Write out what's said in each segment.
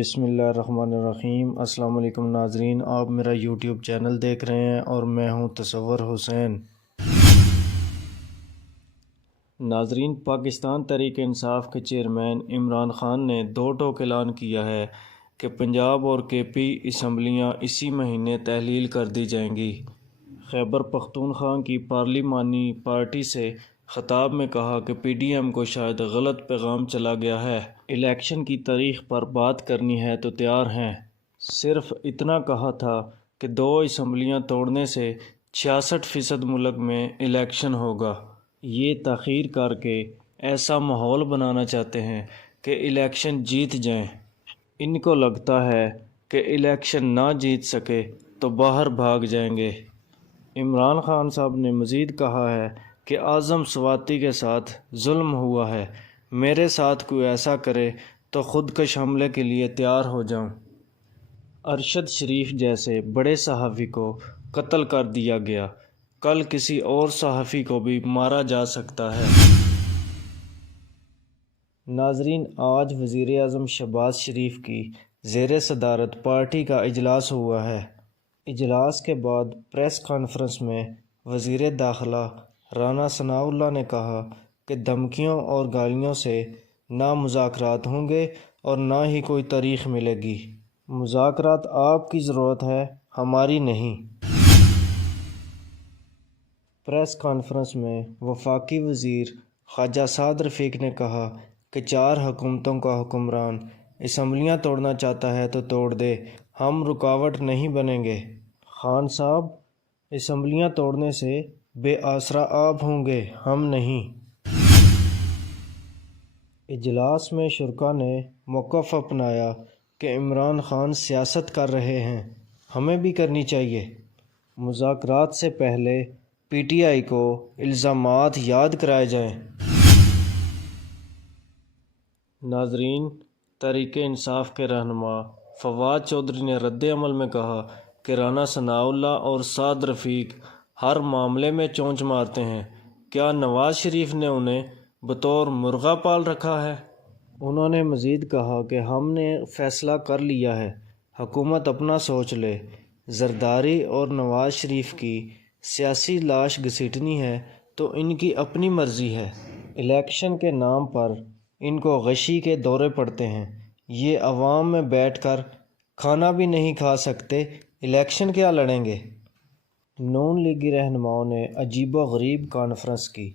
بسم اللہ الرحمن الرحیم۔ السلام علیکم ناظرین، آپ میرا یوٹیوب چینل دیکھ رہے ہیں اور میں ہوں تصور حسین۔ ناظرین، پاکستان تحریک انصاف کے چیئرمین عمران خان نے دو ٹوک اعلان کیا ہے کہ پنجاب اور کے پی اسمبلیاں اسی مہینے تحلیل کر دی جائیں گی۔ خیبر پختونخوا کی پارلیمانی پارٹی سے خطاب میں کہا کہ پی ڈی ایم کو شاید غلط پیغام چلا گیا ہے، الیکشن کی تاریخ پر بات کرنی ہے تو تیار ہیں، صرف اتنا کہا تھا کہ 2 اسمبلیاں توڑنے سے 66% ملک میں الیکشن ہوگا۔ یہ تاخیر کر کے ایسا ماحول بنانا چاہتے ہیں کہ الیکشن جیت جائیں۔ ان کو لگتا ہے کہ الیکشن نہ جیت سکے تو باہر بھاگ جائیں گے۔ عمران خان صاحب نے مزید کہا ہے کہ اعظم سواتی کے ساتھ ظلم ہوا ہے، میرے ساتھ کوئی ایسا کرے تو خودکش حملے کے لیے تیار ہو جاؤں۔ ارشد شریف جیسے بڑے صحافی کو قتل کر دیا گیا، کل کسی اور صحافی کو بھی مارا جا سکتا ہے۔ ناظرین، آج وزیر اعظم شہباز شریف کی زیر صدارت پارٹی کا اجلاس ہوا ہے۔ اجلاس کے بعد پریس کانفرنس میں وزیر داخلہ رانا ثناء اللہ نے کہا کہ دھمکیوں اور گالیوں سے نہ مذاکرات ہوں گے اور نہ ہی کوئی تاریخ ملے گی۔ مذاکرات آپ کی ضرورت ہے، ہماری نہیں۔ پریس کانفرنس میں وفاقی وزیر خواجہ سعد رفیق نے کہا کہ 4 حکومتوں کا حکمران اسمبلیاں توڑنا چاہتا ہے تو توڑ دے، ہم رکاوٹ نہیں بنیں گے۔ خان صاحب، اسمبلیاں توڑنے سے بے آسرا آپ ہوں گے، ہم نہیں۔ اجلاس میں شرکاء نے موقف اپنایا کہ عمران خان سیاست کر رہے ہیں، ہمیں بھی کرنی چاہیے۔ مذاکرات سے پہلے پی ٹی آئی کو الزامات یاد کرائے جائیں۔ ناظرین، تحریک انصاف کے رہنما فواد چودھری نے رد عمل میں کہا کہ رانا ثناء اللہ اور سعد رفیق ہر معاملے میں چونچ مارتے ہیں، کیا نواز شریف نے انہیں بطور مرغا پال رکھا ہے؟ انہوں نے مزید کہا کہ ہم نے فیصلہ کر لیا ہے، حکومت اپنا سوچ لے، زرداری اور نواز شریف کی سیاسی لاش گھسیٹنی ہے تو ان کی اپنی مرضی ہے۔ الیکشن کے نام پر ان کو غشی کے دورے پڑتے ہیں، یہ عوام میں بیٹھ کر کھانا بھی نہیں کھا سکتے، الیکشن کیا لڑیں گے؟ نون لیگی رہنماؤں نے عجیب و غریب کانفرنس کی،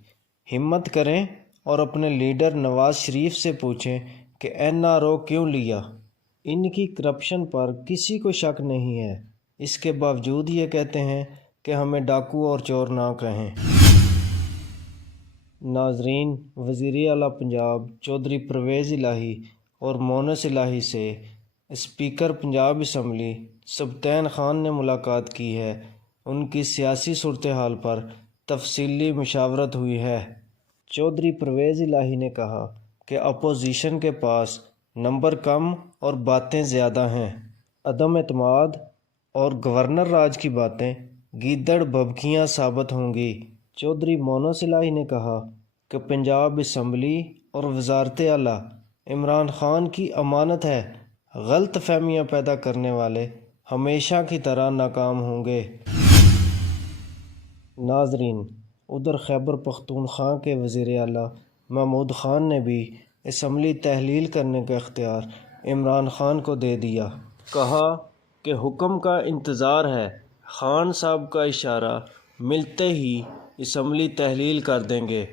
ہمت کریں اور اپنے لیڈر نواز شریف سے پوچھیں کہ این آر او کیوں لیا۔ ان کی کرپشن پر کسی کو شک نہیں ہے، اس کے باوجود یہ کہتے ہیں کہ ہمیں ڈاکو اور چور نہ کہیں۔ ناظرین، وزیر اعلیٰ پنجاب چودھری پرویز الہی اور مونس الہی سے اسپیکر پنجاب اسمبلی سبطین خان نے ملاقات کی ہے، ان کی سیاسی صورتحال پر تفصیلی مشاورت ہوئی ہے۔ چودھری پرویز الہی نے کہا کہ اپوزیشن کے پاس نمبر کم اور باتیں زیادہ ہیں، عدم اعتماد اور گورنر راج کی باتیں گیدڑ بھبکیاں ثابت ہوں گی۔ چودھری مونس الہی نے کہا کہ پنجاب اسمبلی اور وزارت اعلیٰ عمران خان کی امانت ہے، غلط فہمیاں پیدا کرنے والے ہمیشہ کی طرح ناکام ہوں گے۔ ناظرین، ادھر خیبر پختونخوا کے وزیر اعلیٰ محمود خان نے بھی اسمبلی تحلیل کرنے کا اختیار عمران خان کو دے دیا، کہا کہ حکم کا انتظار ہے، خان صاحب کا اشارہ ملتے ہی اسمبلی تحلیل کر دیں گے۔